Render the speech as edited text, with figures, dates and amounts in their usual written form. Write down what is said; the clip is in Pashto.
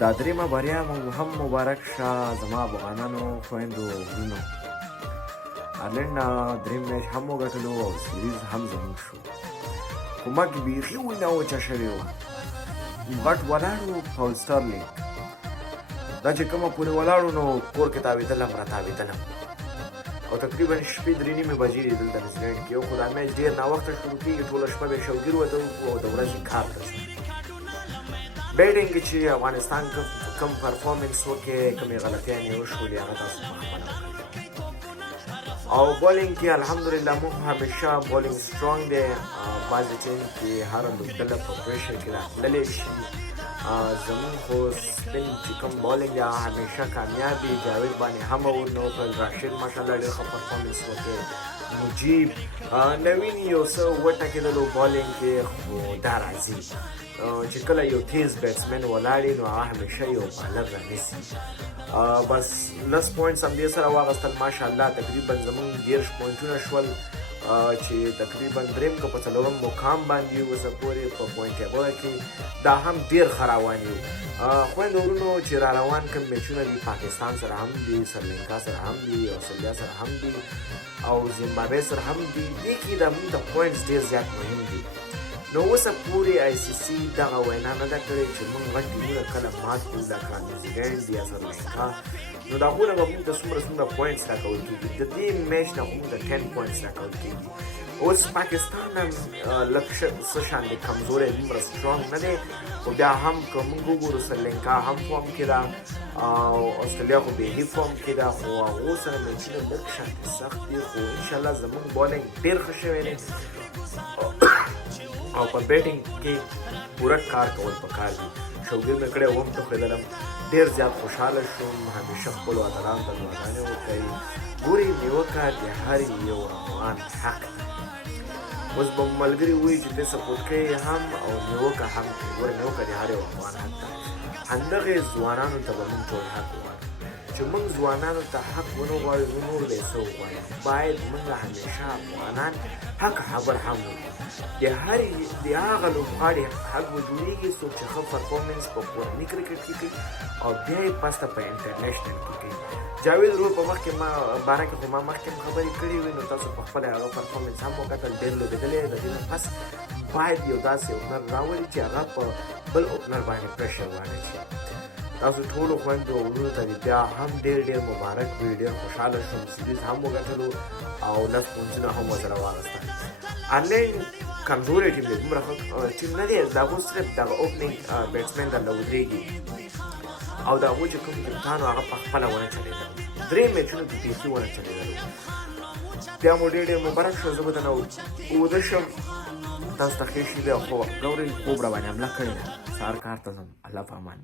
دا درېیمه بریا هم مبارک شه زما افغانانو خویندو وروڼو. آیرلنډ نه درېیم میچ هم وګټلو او سیریز هم زموږ شو، خو مرګ بیخي وینه وچه شوې وه. غټ ولاړو پول سټرلینګ، دا چې کومه پورې ولاړو نو کور کې تاوېدلم راتاوېدلم، او تقریبا شپې 3:30 بجې دي دلته نیوزیلینډ کې. خو دا میچ ډېر ناوخته شروع کېږي، ټوله شپه به یې شوګیر وته او د ورځې کار ته شو. بیټینګ کې چې افغانستان کوم پرفارمنس وکړي، کومې غلطیانې وشولې، هغه تاسو په خپله وکړئ. او بولینګ کې الحمدلله موږ همیشه بولینګ سټرانګ دی. بعضې ټیم کې هره لوبډله په پریشر کې راتللی شي، زمونږ خو سپین چې کوم بولینګ دی هغه همیشه کامیاب دی. جاوید باندې هم ورنه وکړل، راشد ماشاءالله ډېر ښه پرفارمنس وکړي، مجیب نوین یو څه وټکېدلو بولینګ کې، خو دا راځي چې کله یو تیز بیټسمین ولاړ وي نو هغه همیشه یو بالر رانیسي. بس 10 پوینټس هم دې سره واخیستل ماشاءالله. تقریبا زمونږ 13 پوینټونه شول چې تقریبا درېیم که په څلورم مقام باندې یو اوسه پورې په پوینټ ټیبل کې. دا هم ډېر ښه روان یو. خویندو وروڼو چې را روان کوم میچونه دي، پاکستان سره هم دي، سریلانکا سره هم دي، استرالیا سره هم دي، او زیمبابوې سره هم دي. دې کې د موږ د پوینټس ډېر زیات مهم دي. نو اوسه پورې آی سی سی دغه وینا نه ده کړې چې موږ غټ ټیمونه کله مات کړو، لکه نیوزیلینډ یا سریلانکا. نو د هغو نه به موږ ته څومره پوینټس راکول کېږي. د دې میچ نه موږ ته 10 پوینټس راکول کېږي. اوس پاکستان هم لږ څه شان دی کمزوری، دومره سټرانګ نه دی، خو بیا هم که موږ وګورو سریلانکا هم فارم کې ده او استرالیا خو بېخي فارم کې ده، خو هغو سره میچونه لږ شانتې سخت دي. خو انشاءالله زموږ بولینګ ډېر ښه شوی دی او په بیټینګ کې پوره کار کول پکار دي. شوګیر مې کړی و هم تخریدلم، ډېر زیات خوشحاله شوم. همیشه خپلو اتلانو ته دعاګانې وکړئ. ګورئ نیوکه د هر یو افغان حق دی. اوس به ملګري وایي چې ته سپورټ کوې هم او نیوکه هم کوې. ګوره نیوکه د هر یو افغان حق دی. همدغې ځوانانو ته به موږ ټول حق وغواړو چې موږ ځوانانو ته حق ونه غواړو نو نور به یې څه وغواړو. باید موږ همیشه افغانان حق خبر هم وکړو. د هغه لوبغاړي حق به جوړېږي څوک چې ښه پرفارمنس په کورني کرکټ کې کوي او بیا یې پس ته په انټرنیشنل کې کوي. جاوید رول په وخت کې باره کې خو ما مخکې هم خبرې کړې وې، نو تاسو په خپله هغه پرفارمنس هم وکتل، ډېر لوبېدلی. د دې نه پس باید یو داسې اوپنر راولي چې هغه په بل اوپنر باندې پریشر واچوي. تاسو ټولو خویندو او وروڼو ته بیا هم ډېر مبارک وي. ډېر خوشحاله شوم، سیریز هم وګټلو او 10 پوینټونه هم ورسره واخیستل. آیرلینډ کمزوری ټیم دی، دومره ښه ټیم نه دی. د هغو صرف دغه اوپننګ بیټسمین درله ودرېږي او د هغو چې کوم کپتان هغه په خپله ونه چلېدل. 3 میچونو کې بیخي ونه چلېدل. بیا مو ډېر مبارک شو. زه به دنه اوده شم، تاسو ته ښې شي دی. خو ګورئ خوب راباندې حمله کړې ده. سهار کار ته ځم. الله په امان.